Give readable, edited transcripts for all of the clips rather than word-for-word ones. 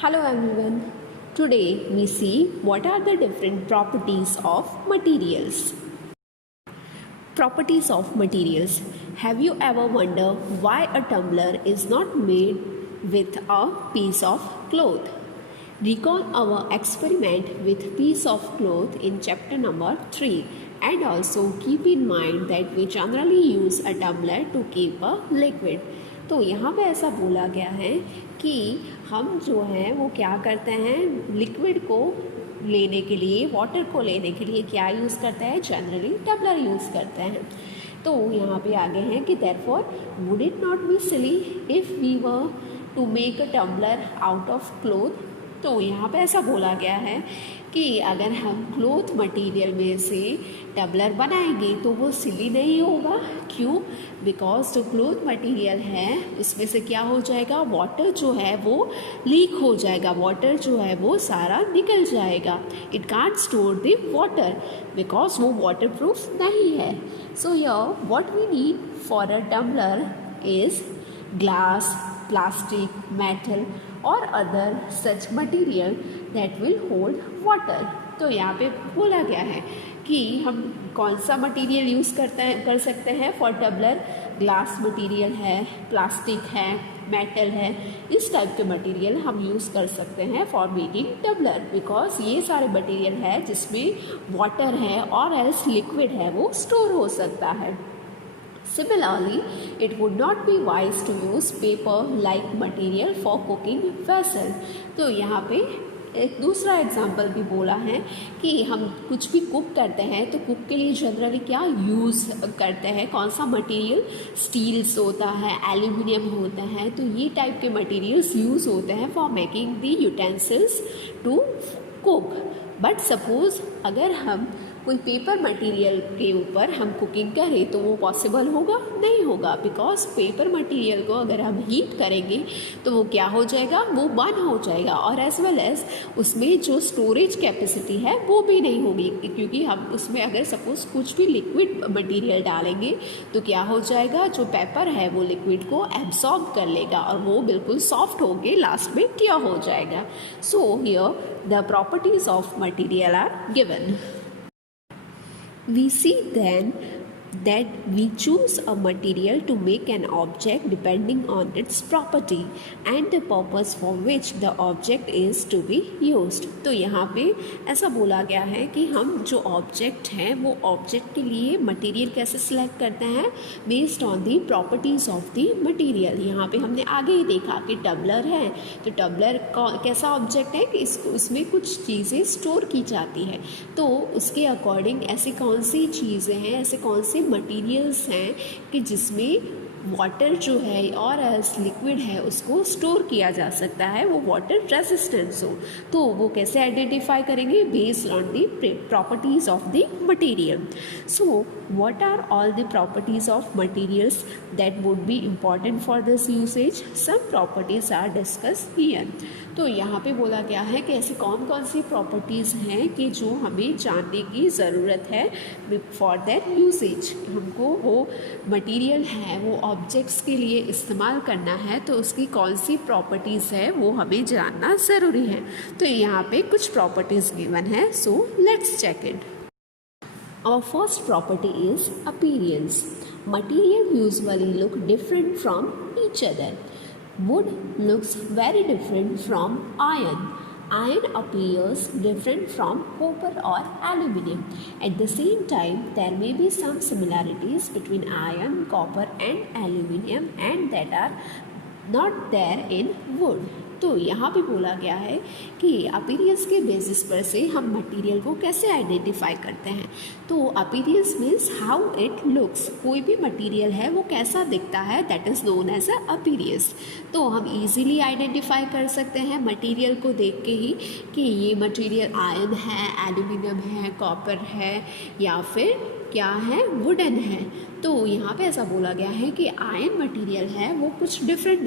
Hello everyone. Today we see what are the different properties of materials. Properties of materials. Have you ever wondered why a tumbler is not made with a piece of cloth? Recall our experiment with piece of cloth in chapter number 3 and also keep in mind that we generally use a tumbler to keep a liquid. तो यहाँ पे ऐसा बोला गया है कि हम जो है वो क्या करते हैं, लिक्विड को लेने के लिए, वाटर को लेने के लिए क्या यूज़ करते हैं, जनरली टम्बलर यूज़ करते हैं। तो यहाँ पे आगे हैं कि therefore would it not be silly if we were to make a tumbler out of cloth. तो यहाँ पे ऐसा बोला गया है कि अगर हम क्लोथ मटेरियल में से टम्बलर बनाएंगे तो वो सिली नहीं होगा। क्यों? बिकॉज जो क्लोथ मटेरियल है उसमें से क्या हो जाएगा, वाटर जो है वो लीक हो जाएगा, वाटर जो है वो सारा निकल जाएगा। It can't store the water because वो वाटर प्रूफ नहीं है। So here what we need for a tumbler is glass, plastic, metal और other such material that will hold water. तो यहाँ पे बोला गया है कि हम कौन सा मटेरियल यूज़ कर सकते हैं फॉर टम्बलर। ग्लास मटेरियल है, प्लास्टिक है, मेटल है, इस टाइप के मटेरियल हम यूज़ कर सकते हैं फॉर मेकिंग टम्बलर बिकॉज ये सारे मटेरियल है जिसमें वाटर है और एल्स लिक्विड है वो स्टोर हो सकता है। Similarly, it would not be wise to use paper-like material for cooking vessel. तो यहाँ पे एक दूसरा एग्जाम्पल भी बोला है कि हम कुछ भी कुक करते हैं तो कुक के लिए जनरली क्या यूज़ करते हैं, कौन सा मटेरियल, स्टील्स होता है, एल्यूमिनियम होता है। तो ये टाइप के मटेरियल्स यूज़ होते हैं for making the utensils to cook. But suppose अगर हम कोई पेपर मटेरियल के ऊपर हम कुकिंग करें तो वो पॉसिबल होगा? नहीं होगा बिकॉज पेपर मटेरियल को अगर हम हीट करेंगे तो वो क्या हो जाएगा, वो बर्न हो जाएगा और एज वेल एज उसमें जो स्टोरेज कैपेसिटी है वो भी नहीं होगी क्योंकि हम उसमें अगर सपोज कुछ भी लिक्विड मटेरियल डालेंगे तो क्या हो जाएगा, जो पेपर है वो लिक्विड को एब्सॉर्ब कर लेगा और वो बिल्कुल सॉफ्ट होके लास्ट में क्या हो जाएगा। So here the properties of material are given. We see then that we choose a material to make an object depending on its property and the purpose for which the object is to be used। तो यहाँ पे ऐसा बोला गया है कि हम जो ऑब्जेक्ट हैं वो ऑब्जेक्ट के लिए मटेरियल कैसे सिलेक्ट करते हैं, based on the properties of the material. यहाँ पे हमने आगे ही देखा कि टम्बलर है तो टम्बलर कैसा ऑब्जेक्ट है कि इसमें कुछ चीज़ें स्टोर की जाती है। तो उसके अकॉर्डिंग ऐसी कौन सी चीज़ें हैं, ऐसे कौन से मटेरियल्स हैं कि जिसमें वाटर जो है और लिक्विड है उसको स्टोर किया जा सकता है, वो वाटर रेजिस्टेंस हो। तो वो कैसे आइडेंटिफाई करेंगे, based on the properties of the material. So what are all the properties of materials that would be important for this usage? Some properties are discussed here। तो यहाँ पे बोला गया है कि ऐसी कौन कौन सी प्रॉपर्टीज़ हैं कि जो हमें जानने की ज़रूरत है फॉर दैट यूसेज। हमको वो मटेरियल है वो ऑब्जेक्ट्स के लिए इस्तेमाल करना है तो उसकी कौन सी प्रॉपर्टीज़ है वो हमें जानना ज़रूरी है। तो यहाँ पे कुछ प्रॉपर्टीज़ गिवन है, so let's check it. Our first property is appearance. Material usually look different from each other. Wood looks very different from iron. Iron appears different from copper or aluminium. At the same time, there may be some similarities between iron, copper and aluminium and that are not there in wood। तो यहाँ पे बोला गया है कि appearance के basis पर से हम मटेरियल को कैसे आइडेंटिफाई करते हैं। तो appearance means how it looks, कोई भी मटेरियल है वो कैसा दिखता है, that is known as a appearance. तो हम इजीली आइडेंटिफाई कर सकते हैं मटेरियल को देख के ही कि ये मटेरियल आयरन है, एल्यूमिनियम है, कॉपर है या फिर क्या है, वुडन है। तो यहाँ पे ऐसा बोला गया है कि आयरन मटेरियल है वो कुछ डिफरेंट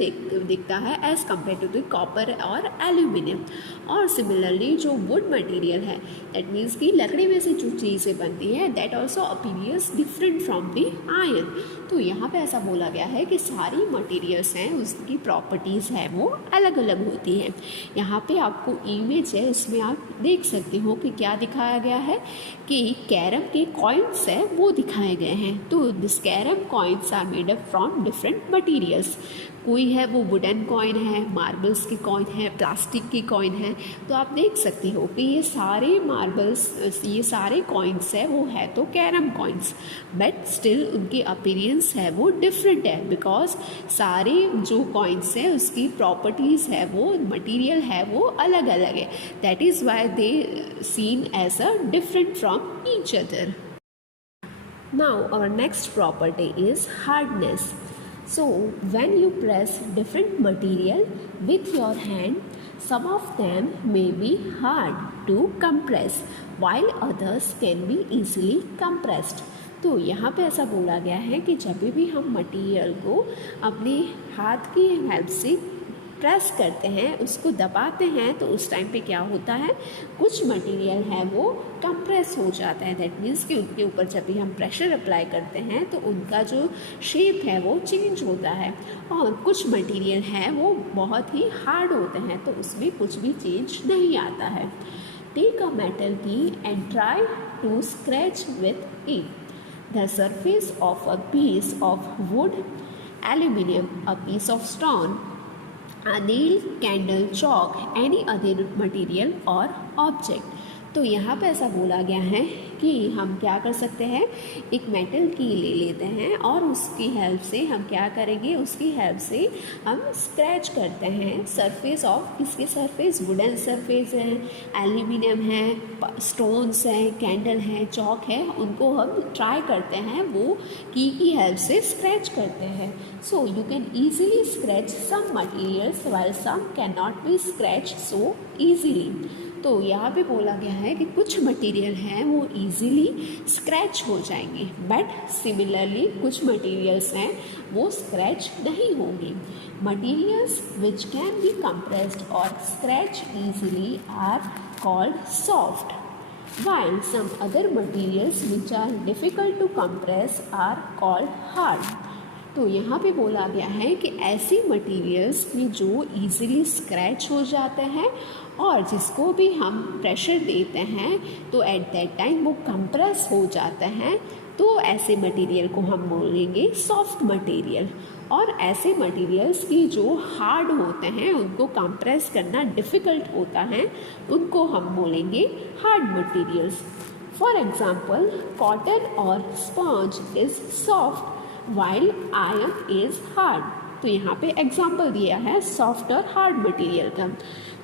दिखता है as compare to the copper और एल्यूमिनियम। और सिमिलरली जो वुड मटेरियल है, दैट मीन्स कि लकड़ी में से जो चीज़ें बनती है, that also appears different from the iron. तो यहाँ पे ऐसा बोला गया है कि सारी मटेरियल्स हैं उसकी प्रॉपर्टीज़ है वो अलग अलग होती हैं। यहाँ पे आपको इमेज है, इसमें आप देख सकते हो कि क्या दिखाया गया है कि कैरम के कॉइन्स है वो दिखाए गए हैं। तो this carrom coins are made up from different materials. कोई है वो वुडन कॉइन है, मार्बल्स की कॉइन है, प्लास्टिक की कॉइन है। तो आप देख सकते हो कि ये सारे मार्बल्स, ये सारे कॉइन्स है वो है तो कैरम कॉइन्स, बट स्टिल उनकी अपीयरेंस है वो डिफरेंट है, बिकॉज सारे जो कॉइन्स है उसकी प्रॉपर्टीज़ है वो मटेरियल है वो अलग अलग है। That is why they seen as a different from each other. Now our next property is hardness. So when you press different material with your hand, some of them may be hard to compress while others can be easily compressed. तो यहाँ पे ऐसा बोला गया है कि जब भी हम मटेरियल को अपने हाथ की हेल्प से प्रेस करते हैं, उसको दबाते हैं, तो उस टाइम पे क्या होता है, कुछ मटेरियल है वो कंप्रेस हो जाता है। दैट मीन्स कि उनके ऊपर जब भी हम प्रेशर अप्लाई करते हैं तो उनका जो शेप है वो चेंज होता है। और कुछ मटेरियल है वो बहुत ही हार्ड होते हैं, तो उसमें कुछ भी चेंज नहीं आता है। Take a metal key and try to scratch with it. The surface of a piece of wood, aluminium, a piece of stone, a nail, candle, chalk, any other material or object। तो यहाँ पे ऐसा बोला गया है कि हम क्या कर सकते हैं, एक मेटल की ले लेते हैं और उसकी हेल्प से हम क्या करेंगे, उसकी हेल्प से हम स्क्रैच करते हैं सरफेस ऑफ, किसके सरफेस, वुडन सरफेस है, एल्यूमिनियम है, स्टोन्स हैं, कैंडल है, चॉक है, उनको हम ट्राई करते हैं वो की हेल्प से स्क्रैच करते हैं। So you can easily scratch some materials while some can not be scratch so easily. तो यहाँ पे बोला गया है कि कुछ मटेरियल हैं वो इजीली स्क्रैच हो जाएंगे, बट सिमिलरली कुछ मटेरियल्स हैं वो स्क्रैच नहीं होंगे। Materials which can be compressed और scratch easily are called soft, while some other materials which are difficult to compress are called hard। तो यहाँ पे बोला गया है कि ऐसी मटेरियल्स में जो इजीली स्क्रैच हो जाते हैं और जिसको भी हम प्रेशर देते हैं तो एट दैट टाइम वो कंप्रेस हो जाते हैं, तो ऐसे मटेरियल को हम बोलेंगे सॉफ्ट मटेरियल। और ऐसे मटेरियल्स की जो हार्ड होते हैं, उनको कंप्रेस करना डिफ़िकल्ट होता है, उनको हम बोलेंगे hard materials. For example, cotton और sponge is soft while iron is hard। तो यहाँ पे एग्जाम्पल दिया है सॉफ्ट और हार्ड मटेरियल का।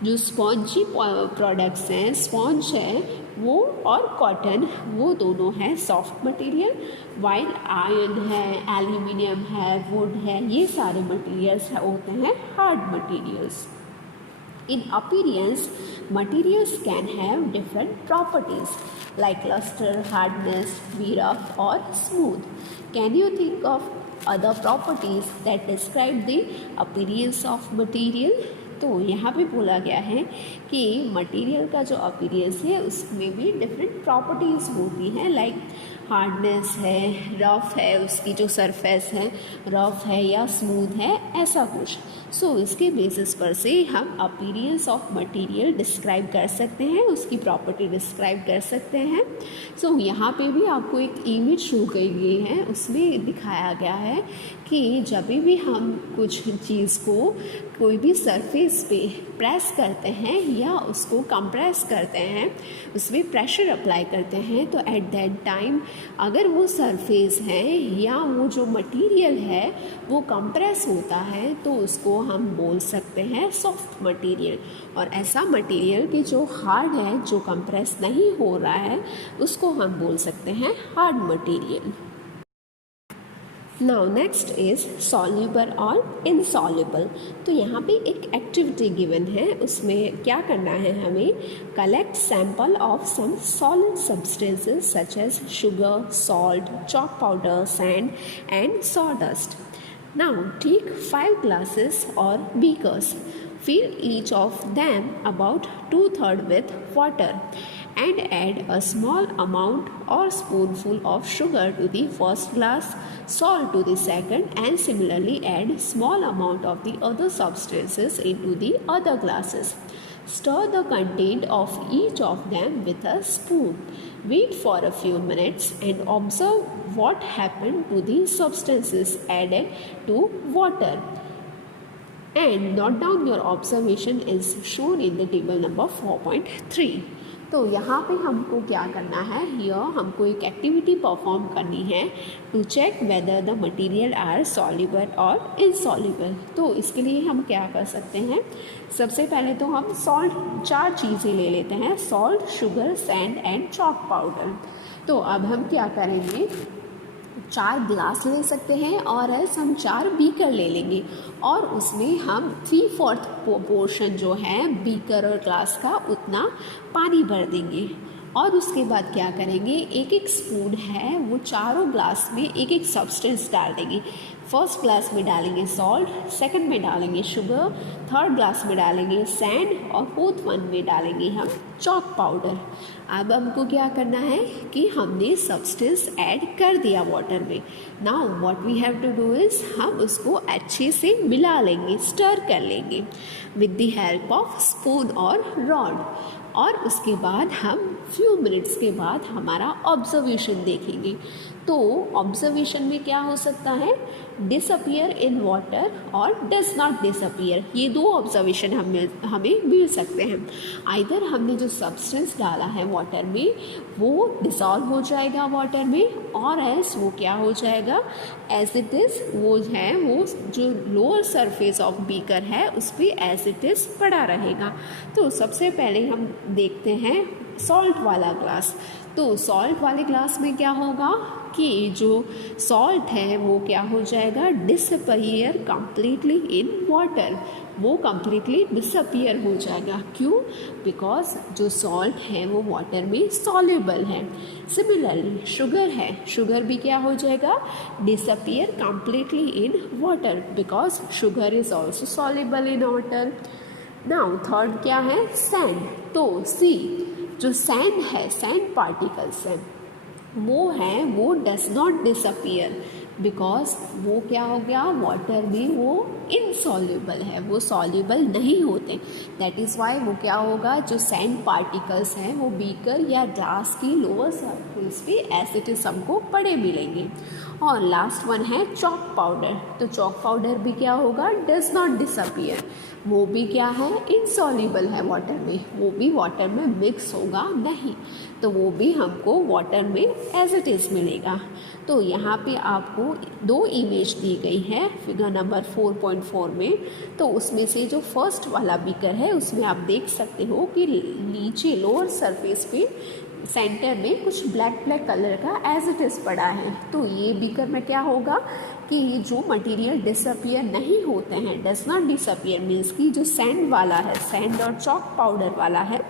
जो स्पॉन्जी प्रोडक्ट्स हैं, स्पॉन्ज है वो और कॉटन, वो दोनों हैं सॉफ्ट मटेरियल, वाइल आयरन है, एल्यूमिनियम है, वुड है, ये सारे मटेरियल्स होते हैं hard materials. In appearance, materials can have different properties like luster, hardness, be rough or smooth. Can you think of other properties that describe the appearance of material? तो यहाँ पे बोला गया है कि मटेरियल का जो अपीयरेंस है उसमें भी डिफरेंट प्रॉपर्टीज़ होती हैं, लाइक हार्डनेस है, रफ है, उसकी जो सरफेस है रफ है या स्मूथ है, ऐसा कुछ। सो इसके बेसिस पर से हम अपीयरेंस ऑफ मटेरियल डिस्क्राइब कर सकते हैं, उसकी प्रॉपर्टी डिस्क्राइब कर सकते हैं। सो यहाँ पे भी आपको एक इमेज शो की गई है, उसमें दिखाया गया है कि जब भी हम कुछ चीज़ को कोई भी सरफेस पे प्रेस करते हैं या उसको कंप्रेस करते हैं, उसमें प्रेशर अप्लाई करते हैं, तो एट दैट टाइम अगर वो सरफेस है या वो जो मटेरियल है वो कंप्रेस होता है तो उसको हम बोल सकते हैं सॉफ्ट मटेरियल। और ऐसा मटेरियल कि जो हार्ड है, जो कंप्रेस नहीं हो रहा है, उसको हम बोल सकते हैं hard material. Now next is soluble और इनसॉल्युबल। तो यहाँ पे एक एक्टिविटी गिवन है, उसमें क्या करना है हमें, collect sample of some solid substances such as sugar, salt, chalk powder, sand and sawdust. Now take 5 glasses or beakers. Fill each of them about 2/3 with water and add a small amount or spoonful of sugar to the first glass, salt to the second, and similarly add small amount of the other substances into the other glasses. Stir the content of each of them with a spoon. Wait for a few minutes and observe what happened to the substances added to water. And note down your observation is shown in the table number 4.3. तो यहाँ पे हमको क्या करना है, here हमको एक activity perform करनी है to check whether the material are soluble और इनसॉल्युबल। तो इसके लिए हम क्या कर सकते हैं, सबसे पहले तो हम सॉल्ट 4 चीज़ें ले लेते हैं, salt, sugar, sand and chalk powder. तो अब हम क्या करेंगे, 4 ग्लास ले सकते हैं और एल्स हम 4 बीकर ले लेंगे और उसमें हम 3/4 पोर्शन जो है बीकर और ग्लास का उतना पानी भर देंगे। और उसके बाद क्या करेंगे, एक एक स्पून है वो चारों ग्लास में एक एक सब्सटेंस डाल देंगे। फर्स्ट ग्लास में डालेंगे सॉल्ट, सेकंड में डालेंगे शुगर, थर्ड ग्लास में डालेंगे सैंड और फोर्थ वन में डालेंगे हम चॉक पाउडर। अब हमको क्या करना है कि हमने सब्सटेंस ऐड कर दिया वाटर में। Now what we have to do is हम उसको अच्छे से मिला लेंगे, स्टर कर लेंगे with the help of spoon और रॉड। और उसके बाद हम फ्यू मिनट्स के बाद हमारा ऑब्जर्वेशन देखेंगे। तो ऑब्जर्वेशन में क्या हो सकता है, डिसअपियर इन वाटर और डज नॉट डिसअपियर, ये 2 ऑब्जर्वेशन हमें मिल सकते हैं। आइदर हमने जो सब्सटेंस डाला है वाटर में वो डिसॉल्व हो जाएगा वाटर में, और एल्स वो क्या हो जाएगा एज इट इज़, वो है वो जो लोअर सरफेस ऑफ बीकर है उस पर एज इट इज़ पड़ा रहेगा। तो सबसे पहले हम देखते हैं सॉल्ट वाला ग्लास। तो सॉल्ट वाले ग्लास में क्या होगा कि जो सॉल्ट है वो क्या हो जाएगा, डिसअपियर कम्प्लीटली इन वाटर, वो कम्प्लीटली डिसअपियर हो जाएगा। क्यों, बिकॉज जो सॉल्ट है वो वाटर में सॉल्युबल है। सिमिलरली शुगर है, शुगर भी क्या हो जाएगा, disappear completely in water because sugar is also soluble in water. Now third क्या है, सैंड। तो सी जो सैंड है, सैंड पार्टिकल्स हैं वो है वो डज नॉट डिसअपियर बिकॉज वो क्या हो गया, वाटर में वो इनसॉल्युबल है, वो सॉल्युबल नहीं होते। दैट इज़ वाई वो क्या होगा, जो सैंड पार्टिकल्स हैं वो बीकर या ग्लास की लोअर सरफेस पे एज इट इज हमको पड़े मिलेंगे। और लास्ट वन है चॉक पाउडर। तो चॉक पाउडर भी क्या होगा, डज नॉट डिसअपियर, वो भी क्या है, इनसॉल्युबल है वाटर में, वो भी वाटर में मिक्स होगा नहीं, तो वो भी हमको वाटर में एज इट इज़ मिलेगा। तो यहाँ पे आपको 2 इमेज दी गई है फिगर नंबर 4.4 में। तो उसमें से जो फर्स्ट वाला बीकर है उसमें आप देख सकते हो कि नीचे लोअर सरफेस पे सेंटर में कुछ ब्लैक ब्लैक कलर का एज इट इज़ पड़ा है। तो ये बीकर में क्या होगा कि जो मटेरियल डिसअपियर नहीं होते हैं, डज नॉट डिसअपियर मीन्स कि जो सैंड वाला है, सैंड और चॉक पाउडर वाला है,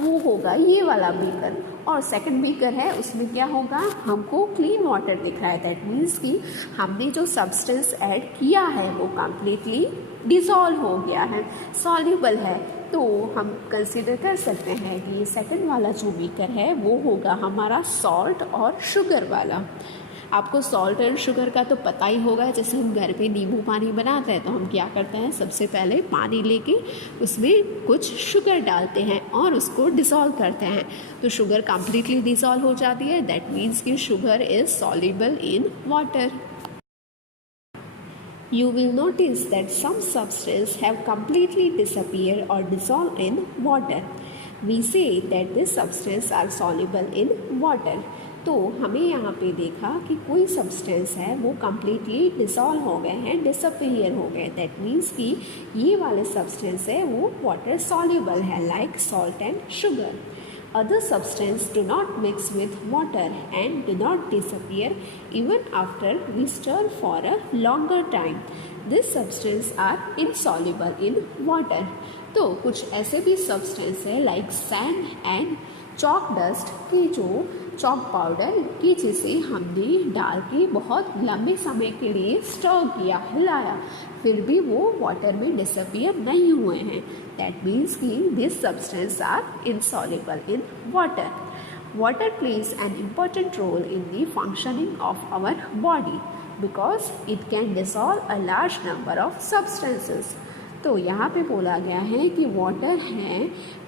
वो होगा ये वाला बीकर। और सेकंड बीकर है उसमें क्या होगा, हमको क्लीन वाटर दिख रहा है, दैट मीन्स कि हमने जो सब्सटेंस ऐड किया है वो कम्प्लीटली डिसॉल्व हो गया है, सॉल्युबल है। तो हम कंसिडर कर सकते हैं कि ये सेकंड वाला जो बीकर है वो होगा हमारा सॉल्ट और शुगर वाला। आपको सॉल्ट एंड शुगर का तो पता ही होगा, जैसे हम घर पे नींबू पानी बनाते हैं तो हम क्या करते हैं, सबसे पहले पानी लेके उसमें कुछ शुगर डालते हैं और उसको डिसॉल्व करते हैं। तो शुगर कम्प्लीटली डिसॉल्व हो जाती है, दैट मीन्स कि sugar is soluble in water. You will notice that some substances have completely disappeared or dissolved in water. We say that these substances are soluble in water. तो हमें यहाँ पे देखा कि कोई सब्सटेंस है वो कम्प्लीटली डिसॉल्व हो गए हैं, डिसअपियर हो गए, दैट मीन्स कि ये वाले सब्सटेंस है वो वाटर सॉल्युबल है, like salt and sugar. Other substances do not mix with water and do not disappear even after we stir for a longer time. These substances are insoluble in water. तो कुछ ऐसे भी substance है like sand and chalk dust की जो chalk powder की जिसे हमने डाल के बहुत लंबे समय के लिए स्टर किया, हिलाया, फिर भी वो वाटर में डिसअपियर नहीं हुए हैं. दैट मीन्स कि this substance are insoluble in water. Water plays an important role in the functioning of our body because it can dissolve a large number of substances. तो यहाँ पे बोला गया है कि वाटर है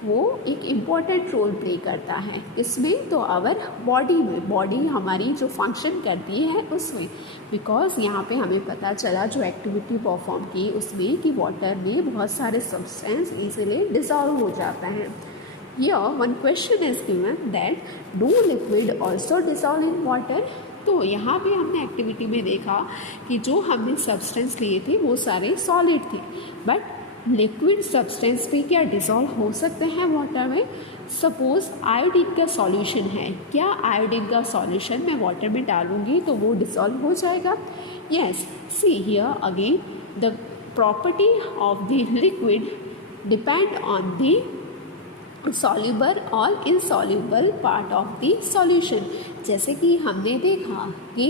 वो एक इम्पॉर्टेंट रोल प्ले करता है इसमें, तो आवर बॉडी में, बॉडी हमारी जो फंक्शन करती है उसमें, बिकॉज यहाँ पे हमें पता चला जो एक्टिविटी परफॉर्म की उसमें कि वाटर में बहुत सारे सब्सटेंस इजीली डिसॉल्व हो जाता है. Here one question is given that do liquid also dissolve in water? तो यहाँ पे हमने एक्टिविटी में देखा कि जो हमने सब्सटेंस लिए थे वो सारे सॉलिड थे, बट लिक्विड सब्सटेंस भी क्या डिसॉल्व हो सकते हैं वाटर में? सपोज आयोडीन का सॉल्यूशन है, क्या आयोडीन का सॉल्यूशन मैं वाटर में डालूंगी तो वो डिसॉल्व हो जाएगा? Yes. See here again the property of the liquid depend on the soluble और insoluble part of the solution. जैसे कि हमने देखा कि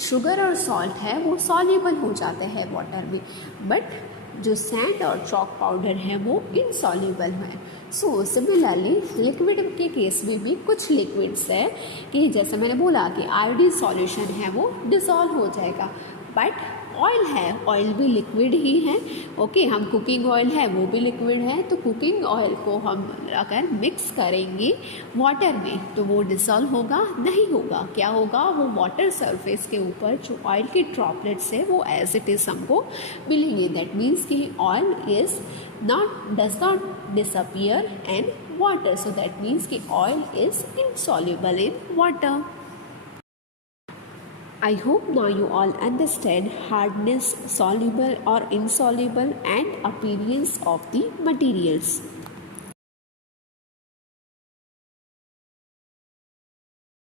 शुगर और सॉल्ट है वो सॉल्युबल हो जाते हैं वाटर में, बट जो सैंड और चॉक पाउडर है वो इनसॉल्युबल है. सो सिमिलरली लिक्विड के केस में भी कुछ लिक्विड्स है कि जैसे मैंने बोला कि आयोडीन सॉल्यूशन है वो डिसॉल्व हो जाएगा, बट ऑयल है, ऑयल भी लिक्विड ही है. ओके, हम कुकिंग ऑयल है वो भी लिक्विड है, तो कुकिंग ऑयल को हम अगर मिक्स करेंगे वाटर में तो वो डिसॉल्व होगा नहीं होगा. क्या होगा? वो वाटर सरफेस के ऊपर जो ऑयल के ड्रॉपलेट्स है वो एज इट इज़ हमको मिलेंगे. दैट मीन्स कि oil is does not disappear in water. So that means कि oil is insoluble in water. I hope now you all understand hardness, soluble or insoluble and appearance of the materials.